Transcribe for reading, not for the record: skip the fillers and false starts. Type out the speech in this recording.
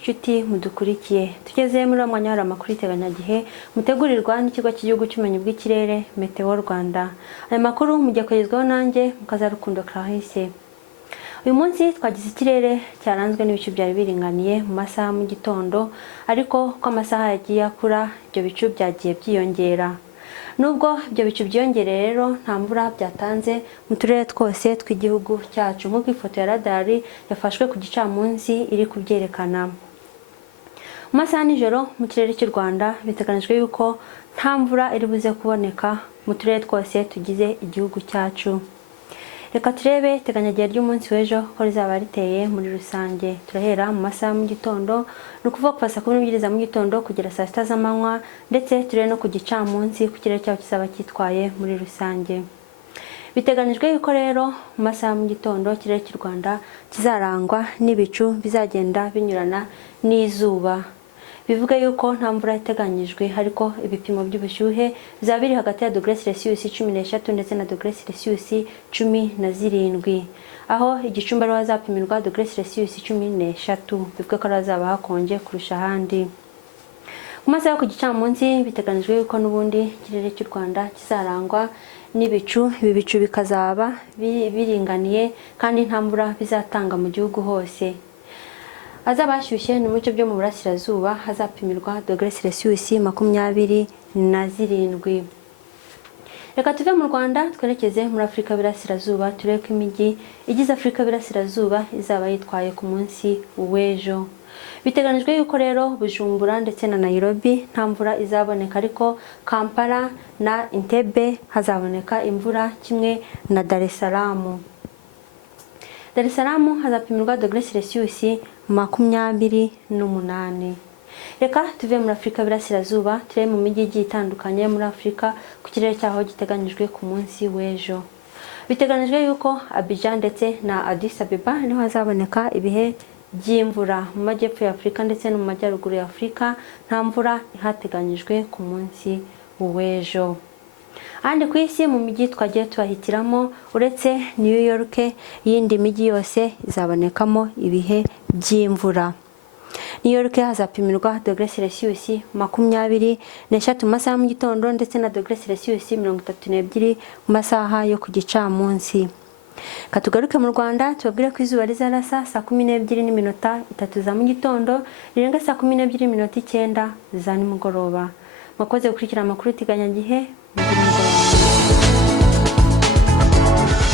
nshuti mudukurikiye, tugeze muri mwanya hari amakuru iteganyagihe mutegurirwa n'ikigo cy'igihugu cy'ubumenyi bw'ikirere Meteo Rwanda. Aya makuru mujya kwezwaho nanjye Mukazarukundo Clarisse. Uyu munsi twagize ikirere cyaranzwe n'ibicu byari biringaniye mu masaha mu gitondo, ariko ko amasaha yagiye akura ibyo bicu byagiye byiyongera. Nubwo ibyo bicu byiyongereye rero nta mvura byatanze mu turere twose tw'igihugu cyacu, nk'uko ifoto ya radari yafashwe ku gicamunsi iri kubyerekana. Mu masaha nijoro mu kirere cy'u Rwanda biteganijwe yuko nta mvura iri buze kuboneka mu turere twose tugize igihugu cyacu. Reka turebe iteganyagihe ry'umunsi w'ejo ko rizaba riteye muri rusange. Turahera mu masaha mu gitondo, ni ukuvuga kuva saa 12 za mu gitondo kugera saa 6 z'amanywa, ndetse turebe no ku gicamunsi ku kirere cyaho kizaba cyitwaye muri rusange. Biteganijwe yuko rero mu masaha mu gitondo ikirere cy'u Rwanda kizarangwa n'ibicu bizagenda binyurana n'izuba. Bivuga yuko nta mvura iteganyijwe, ariko ibipimo by'ubushyuhe bizaba biri hagati ya °C 13 ndetse na °C 17, aho igicumbi ariho hazapimirwa °C 13. Bivuga ko hazaba hakonje kurusha ahandi. Ku masaha yo ku gicamunsi biteganijwe yuko n'ubundi ikirere cy'u Rwanda kizarangwa n'ibicu. Ibi bicu bikazaba biringaniye kandi nta mvura bizatanga mu gihugu hose. Hazaba hashyushye ni mu bice byo mu burasirazuba, hazapimirwa °C 27. Reka tuve mu Rwanda twerekeze muri Afurika y'Iburasirazuba, turebe ko imijyi igize Afurika y'Iburasirazuba izaba yitwaye ku munsi w'ejo. Biteganijwe yuko rero Bujumbura ndetse na Nairobi nta mvura izaboneka, ariko Kampala na Entebbe hazaboneka imvura, kimwe na Dar es Salaam. Dar es Salaam hazapimirwa °C 28. Reka tuve muri Afurika y'Iburasirazuba turebe mu mijyi igiye itandukanye muri Afurika ku kirere cyaho giteganyijwe ku munsi w'ejo. Biteganijwe yuko Abidjan ndetse na Addis Abeba niho hazaboneka ibihe by'imvura. Mu majyepfo ya Afurika ndetse no mu majyaruguru ya Afurika nta mvura ihateganyijwe ku munsi w'ejo. Ahandi ku isi mu mijyi twagiye tubahitiramo, uretse New York, iyindi mijyi yose izabonekamo ibihe by'imvura. New York hazapimirwa °C 23 mu masaha mu gitondo, ndetse na °C 32 mu masaha yo ku gicamunsi. Katugaruke mu Rwanda tubabwire ko izuba rizarasa saa 12:03 za mu gitondo, rirenga saa 12:09 za nimugoroba. Mwakoze gukurikira amakuru iteganyagihe.